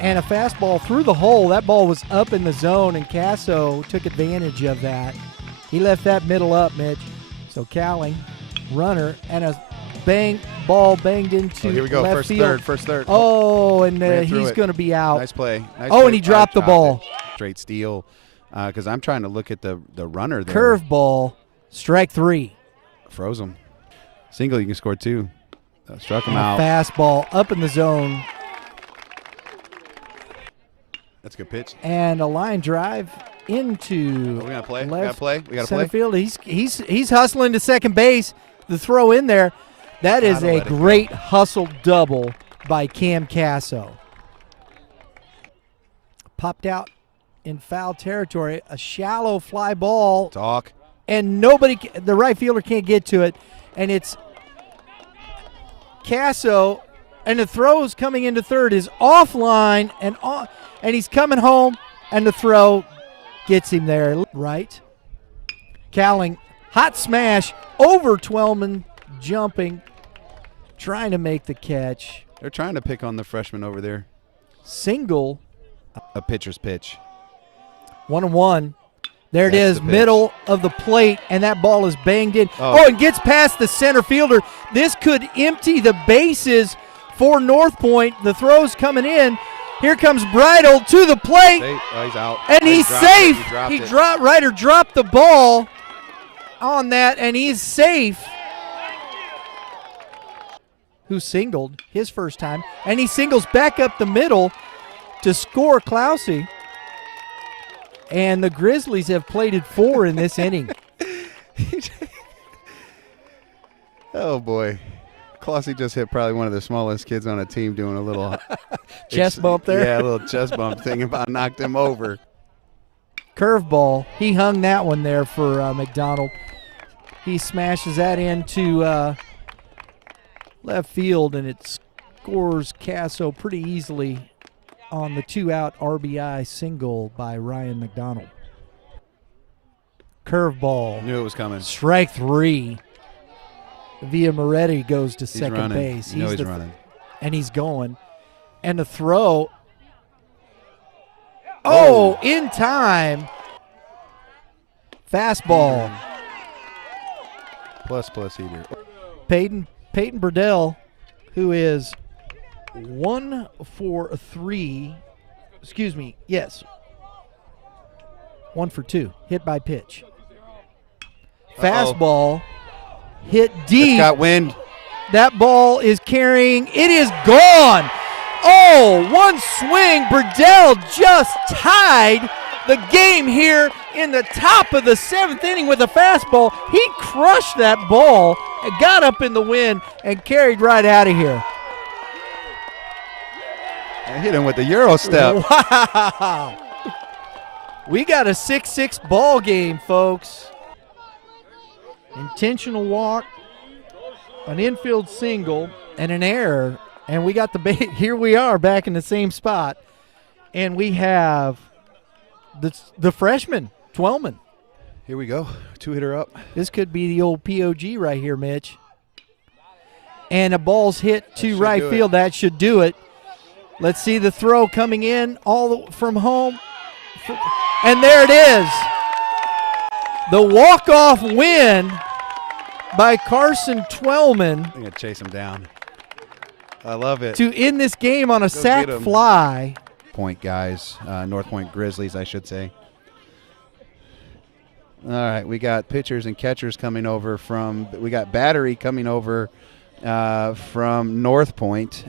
and a fastball through the hole. That ball was up in the zone, and Casso took advantage of that. He left that middle up, Mitch. So Cowling, runner, and a ball banged into here we go. left field. First third. Oh, and he's going to be out. Nice play. And he dropped the ball. Straight steal. Because I'm trying to look at the runner there. Curveball, strike 3. Froze him. Single, you can score 2. Struck him out. Fastball up in the zone. That's a good pitch. And a line drive into we got to play. We got to center play. field. He's hustling to second base. The throw in there. That is a great hustle double by Cam Casso. Popped out in foul territory. A shallow fly ball. And the right fielder can't get to it. And it's Casso, and the throw coming into third is offline, and he's coming home, and the throw gets him there. Right. Cowling, hot smash over Twellman, jumping, trying to make the catch. They're trying to pick on the freshman over there. Single. A pitcher's pitch. 1-1. There it is, middle of the plate, and that ball is banged in. And gets past the center fielder. This could empty the bases for North Point. The throw's coming in. Here comes Briddell to the plate. He's out. And he's safe. Reiter dropped the ball on that, and he's safe. Who singled his first time, and he singles back up the middle to score Clousey. And the Grizzlies have plated 4 in this inning. Oh, boy. Clousey just hit probably one of the smallest kids on a team doing a little chest bump there? Yeah, a little chest bump thing about knocked him over. Curveball. He hung that one there for McDonald. He smashes that into left field, and it scores Casso pretty easily on the 2-out RBI single by Ryan McDonald. Curveball. Knew it was coming. Strike 3. Moretti goes to second base. He's running. And he's going. And the throw. In time. Fastball. Plus heater. Peyton Briddell, who is 1 for 3. Excuse me. Yes. 1 for 2. Hit by pitch. Fastball. Hit deep. It's got wind. That ball is carrying. It is gone. One swing. Briddell just tied the game here in the top of the 7th inning with a fastball. He crushed that ball and got up in the wind and carried right out of here. I hit him with the Euro step. Wow. We got a 6-6 ball game, folks. Intentional walk, an infield single, and an error. And we got here we are back in the same spot. And we have the freshman, Twellman. Here we go. 2-hitter up. This could be the old POG right here, Mitch. And a ball's hit to right field. That should do it. Let's see the throw coming in from home. And there it is. The walk-off win by Carson Twellman. I'm going to chase him down. I love it. To end this game on a sac fly. Point guys, North Point Grizzlies, I should say. All right, we got pitchers and catchers coming over we got Battery coming over from North Point.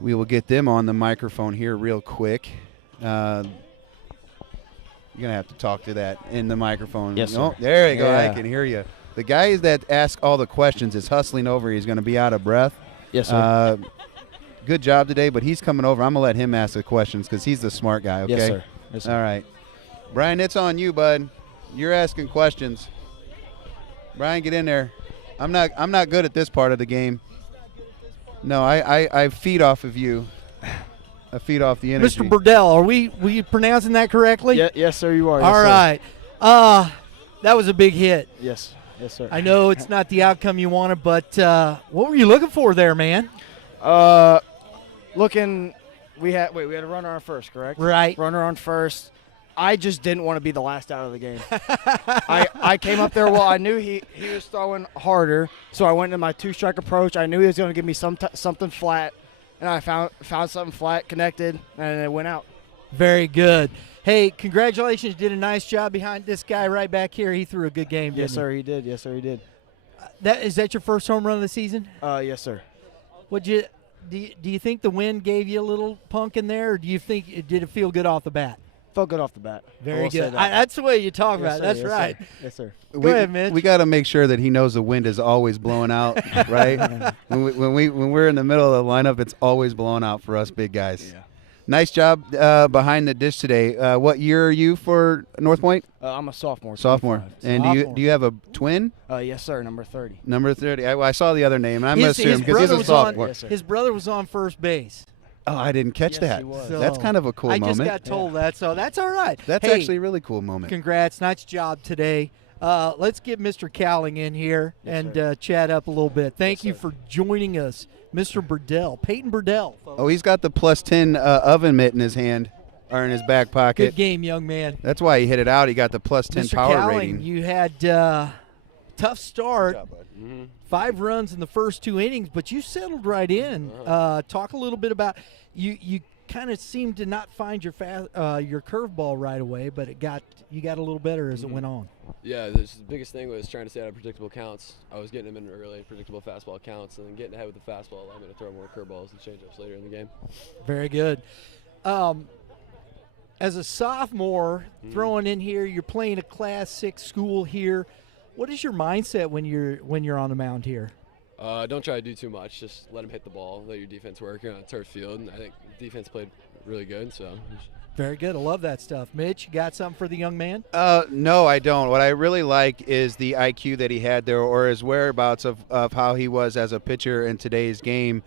We will get them on the microphone here real quick. You're going to have to talk to that in the microphone. Yes, sir. Oh, there you go. Yeah. I can hear you. The guy that asks all the questions is hustling over. He's going to be out of breath. Yes, sir. Good job today, but he's coming over. I'm going to let him ask the questions because he's the smart guy, okay? Yes, sir. Yes, sir. All right. Brian, it's on you, bud. You're asking questions. Brian, get in there. I'm not good at this part of the game. No, I feed off of you. I feed off the energy. Mr. Briddell, were you pronouncing that correctly? Yes, sir, you are. All right. That was a big hit. Yes, sir. I know it's not the outcome you wanted, but what were you looking for there, man? Looking We had a runner on first, correct? Right. Runner on first. I just didn't want to be the last out of the game. I came up there. Well, I knew he was throwing harder, so I went into my 2-strike approach. I knew he was going to give me something flat, and I found something flat, connected, and it went out. Very good. Hey, congratulations. You did a nice job behind this guy right back here. He threw a good game, didn't Yes, sir, he did. Yes, sir, he did. Is that your first home run of the season? Yes, sir. Do you think the wind gave you a little punk in there, or do you think did it feel good off the bat? Felt good off the bat. Very good. That's the way you talk about it. That's right. Yes, sir. Go ahead, Mitch. We got to make sure that he knows the wind is always blowing out, right? when we're in the middle of the lineup, it's always blowing out for us big guys. Yeah. Nice job behind the dish today. What year are you for North Point? I'm a sophomore. Sophomore. 25. And do you have a twin? Yes, sir. Number 30. Number 30. I saw the other name, and I'm going to His assume because he's a sophomore. Yes, sir. His brother was on first base. Oh, I didn't catch Yes, that. he was. That's kind of a cool moment. I just got told that, so that's all right. That's Hey, actually a really cool moment. Congrats. Nice job today. Let's get Mr. Cowling in here and chat up a little bit. Thank you for joining us, Mr. Briddell, Peyton Briddell. Folks. Oh, he's got the +10 oven mitt in his hand or in his back pocket. Good game, young man. That's why he hit it out. He got the +10 Mr. power Cowling, rating. you had tough start. Good job, bud. 5 runs in the first 2 innings, but you settled right in. Talk a little bit about you kind of seemed to not find your curveball right away, but you got a little better as it went on. Yeah, the biggest thing was trying to stay out of predictable counts. I was getting them in early, predictable fastball counts, and then getting ahead with the fastball allowed me to throw more curveballs and changeups later in the game. Very good. As a sophomore, throwing in here, you're playing a Class 6 school here. What is your mindset when you're on the mound here? Don't try to do too much. Just let them hit the ball. Let your defense work. You're on a turf field, and I think the defense played really good. So. Very good. I love that stuff. Mitch, you got something for the young man? No, I don't. What I really like is the IQ that he had there, or his whereabouts of how he was as a pitcher in today's game,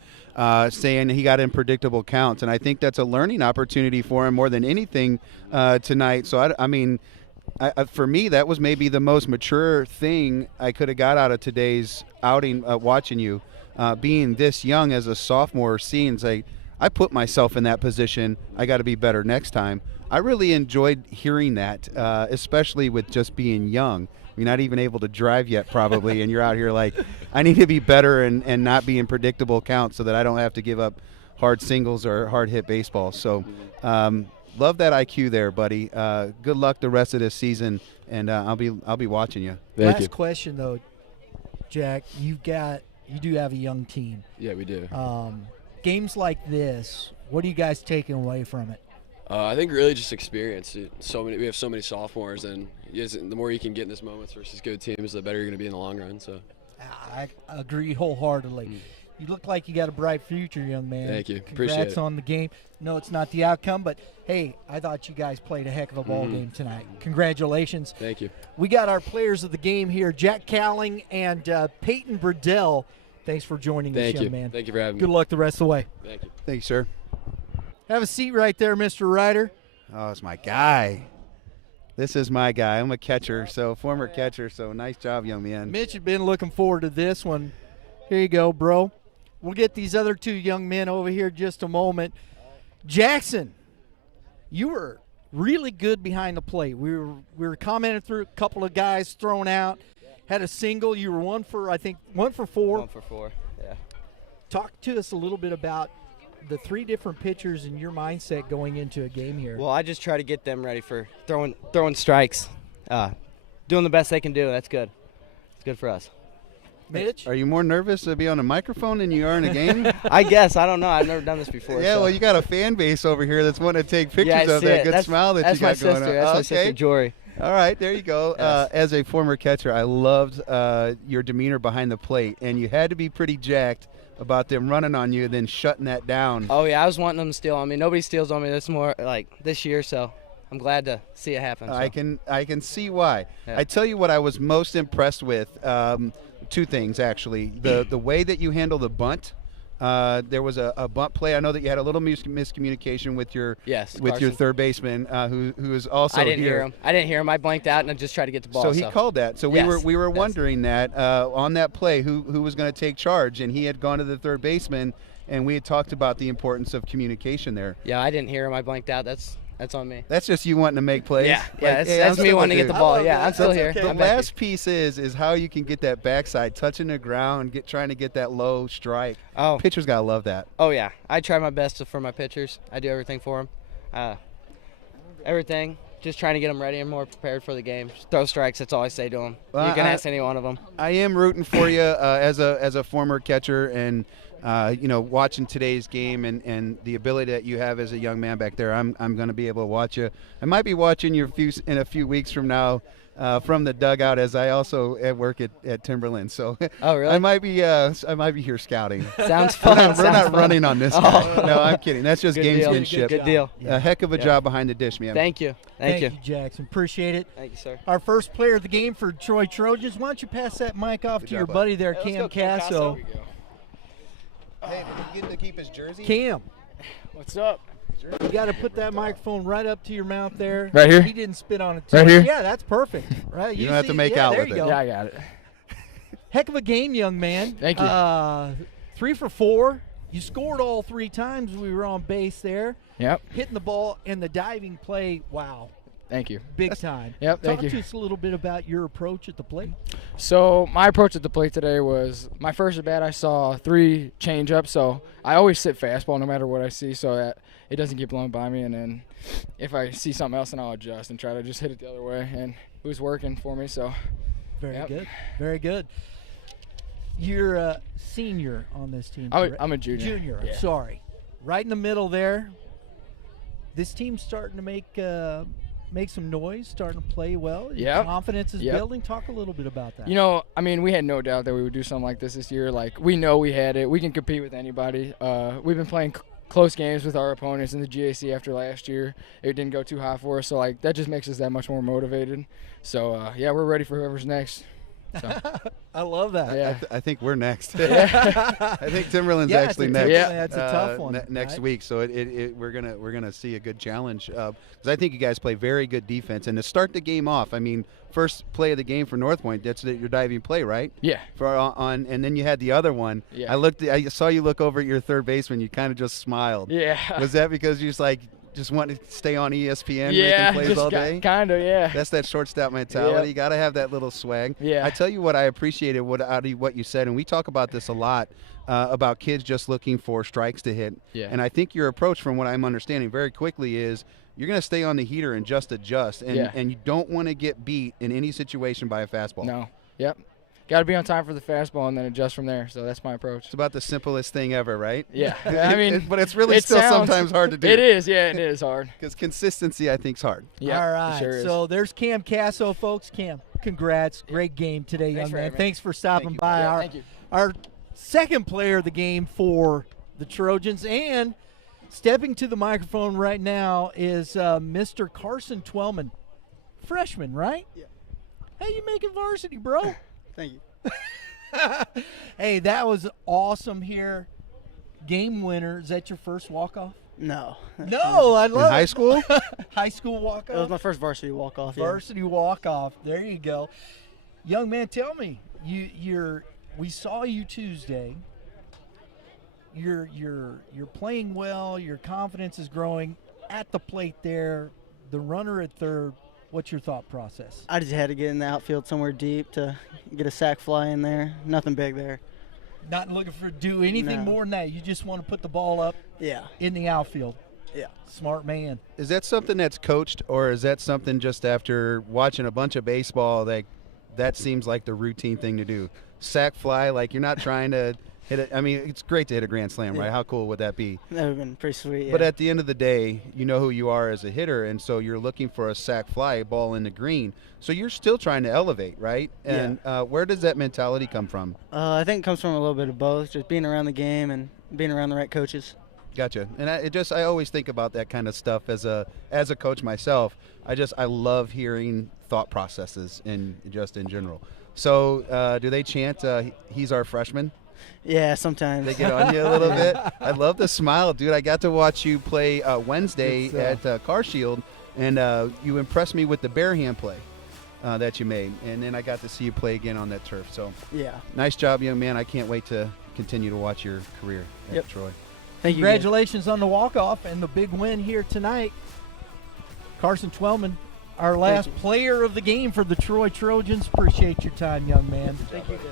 saying he got in predictable counts. And I think that's a learning opportunity for him more than anything tonight. So, I mean, for me, that was maybe the most mature thing I could have got out of today's outing, watching you. Being this young as a sophomore, seeing, like, I put myself in that position. I got to be better next time. I really enjoyed hearing that, especially with just being young. You're not even able to drive yet, probably, and you're out here like, I need to be better and not be in predictable counts so that I don't have to give up hard singles or hard hit baseball. So, love that IQ there, buddy. Good luck the rest of this season, and I'll be watching you. Last question though, Jack. You do have a young team. Yeah, we do. Games like this, what are you guys taking away from it? I think really just experience. We have so many sophomores, and the more you can get in these moments versus good teams, the better you're going to be in the long run. So, I agree wholeheartedly. You look like you got a bright future, young man. Thank you. Congrats Appreciate it. on the game. No, it's not the outcome, but hey, I thought you guys played a heck of a ball game tonight. Congratulations. Thank you. We got our players of the game here, Jack Cowling and Peyton Briddell. Thanks for joining us, young man. Thank you for having me. Good luck the rest of the way. Thank you. Thank you, sir. Have a seat right there, Mr. Reiter. Oh, it's my guy. This is my guy. I'm a catcher, former catcher, so nice job, young man. Mitch has been looking forward to this one. Here you go, bro. We'll get these other 2 young men over here in just a moment. Jackson, you were really good behind the plate. We were commenting through a couple of guys thrown out. Had a single. You were 1 for 4. 1 for 4, yeah. Talk to us a little bit about the 3 different pitchers and your mindset going into a game here. Well, I just try to get them ready for throwing strikes, doing the best they can do. That's good. It's good for us. Mitch? Are you more nervous to be on a microphone than you are in a game? I guess. I don't know. I've never done this before. Yeah, so. well, you got a fan base over here that's wanting to take pictures of that good smile that you got going on. That's my sister, Jory. All right, there you go. Yes. As a former catcher, I loved your demeanor behind the plate, and you had to be pretty jacked about them running on you and then shutting that down. Oh, yeah, I was wanting them to steal on me. Nobody steals on me this year, so I'm glad to see it happen. So. I can see why. Yeah. I tell you what I was most impressed with, 2 things, actually. The way that you handle the bunt There was a bunt play. I know that you had a little miscommunication with your Carson. third baseman, who is also I didn't here. hear him. I didn't hear him. I blanked out and I just tried to get the ball. So he called that. So we were wondering that on that play, who was going to take charge, and he had gone to the third baseman, and we had talked about the importance of communication there. Yeah, I didn't hear him. I blanked out. That's on me. That's just you wanting to make plays. Yeah, Like, that's me wanting to get the ball. Yeah, I'm still here. The I'm back last piece is how you can get that backside, touching the ground, trying to get that low strike. Oh. Pitchers gotta love that. Oh yeah, I try my best for my pitchers. I do everything for them. Everything. Just trying to get them ready and more prepared for the game. Just throw strikes. That's all I say to them. Well, You can ask any one of them. I am rooting for you as a former catcher, and watching today's game and the ability that you have as a young man back there. I'm going to be able to watch you. I might be watching you in a few weeks from now from the dugout, as I also work at Timberland. So Oh, really? I might be here scouting. Sounds fun. We're not running on this guy. No, I'm kidding. That's just Good deal. gamesmanship. Good deal. A heck of a job behind the dish, man. Thank you. Thank you. Jackson. Appreciate it. Thank you, sir. Our first player of the game for Troy Trojans. Why don't you pass that mic off to your job, buddy there, Let's Cam go, Cam Casso. Casso. Hey, did he get to keep his jersey? Cam, What's up? you got to put that microphone right up to your mouth there. Right here? He didn't spit on it too Right much. here? Yeah, that's perfect. Right. You don't have to see- make yeah, out there with you it. go. Yeah, I got it. Heck of a game, young man. Thank you. 3 for 4. You scored all 3 times we were on base there. Yep. Hitting the ball and the diving play, wow, Thank you. big time. Yep, thank Talk you. to us a little bit about your approach at the plate. So my approach at the plate today was my first at bat. I saw 3 change-ups, so I always sit fastball no matter what I see, so that it doesn't get blown by me. And then if I see something else, then I'll adjust and try to just hit it the other way. And it was working for me. So Very Yep. good. Very good. You're a senior on this team. I'm correct? a junior. Junior. I'm Yeah. sorry. Right in the middle there. This team's starting to make some noise, starting to play well. Your Yep. confidence is Yep. building. Talk a little bit about that. You know, I mean, we had no doubt that we would do something like this year. Like, we know we had it. We can compete with anybody. We've been playing close games with our opponents in the GAC after last year. It didn't go too hot for us, so, like, that just makes us that much more motivated. So, yeah, we're ready for whoever's next. So, I love that. yeah. I think we're next. I think Timberland's Yeah, actually it's next. Yeah. That's a tough one. Next right? week, so we're gonna see a good challenge because I think you guys play very good defense. And to start the game off, I mean, first play of the game for North Point, that's your diving play, right? Yeah. And then you had the other one. Yeah. I saw you look over at your third baseman. You kind of just smiled. Yeah. Was that because you just want to stay on ESPN yeah, making plays just all day? kind of, yeah. That's that shortstop mentality. Yep. You got to have that little swag. Yeah. I tell you what, I appreciated what you said, and we talk about this a lot about kids just looking for strikes to hit. Yeah. And I think your approach, from what I'm understanding very quickly, is you're going to stay on the heater and just adjust, and Yeah. and you don't want to get beat in any situation by a fastball. No. Yep. Got to be on time for the fastball and then adjust from there. So that's my approach. It's about the simplest thing ever, right? Yeah. I mean, but it's really it still sounds- sometimes hard to do. It is. Yeah, it is hard. Because consistency, I think, is hard. Yeah. All right. Sure is. So there's Cam Casso, folks. Cam, congrats. Great game today, young for man. having me. Thanks for stopping Thank you. by. Yeah, thank you. Our second player of the game for the Trojans, and stepping to the microphone right now is Mr. Carson Twellman, freshman, right? Yeah. Hey, you making varsity, bro? Thank you. Hey, that was awesome here. Game winner. Is that your first walk-off? No. No, I In love high it. school? High school It was walk-off? my first varsity walk-off. Yeah. Varsity walk-off. There you go. Young man, tell me, we saw you Tuesday. You're playing well. Your confidence is growing at the plate there. The runner at third. What's your thought process? I just had to get in the outfield somewhere deep to get a sac fly in there. Nothing big there. Not looking for do anything No. more than that. You just want to put the ball up Yeah. in the outfield. Yeah. Smart man. Is that something that's coached, or is that something just after watching a bunch of baseball that seems like the routine thing to do? Sack fly, like you're not trying to hit it. I mean, it's great to hit a grand slam, right? Yeah. How cool would that be? That would have been pretty sweet. Yeah. But at the end of the day, you know who you are as a hitter, and so you're looking for a sack fly, a ball in the green. So you're still trying to elevate, right? And where does that mentality come from? I think it comes from a little bit of both, just being around the game and being around the right coaches. Gotcha. And I always think about that kind of stuff as a coach myself. I love hearing thought processes in general. So do they chant he's our freshman? Yeah, sometimes. They get on you a little bit. I love the smile, dude. I got to watch you play Wednesday at CarShield, and you impressed me with the bare hand play that you made. And then I got to see you play again on that turf. So Yeah. nice job, young man. I can't wait to continue to watch your career at Troy. Thank you. guys. Congratulations on the walk-off and the big win here tonight. Carson Twellman, our last player of the game for the Troy Trojans. Appreciate your time, young man. Thank you. guys.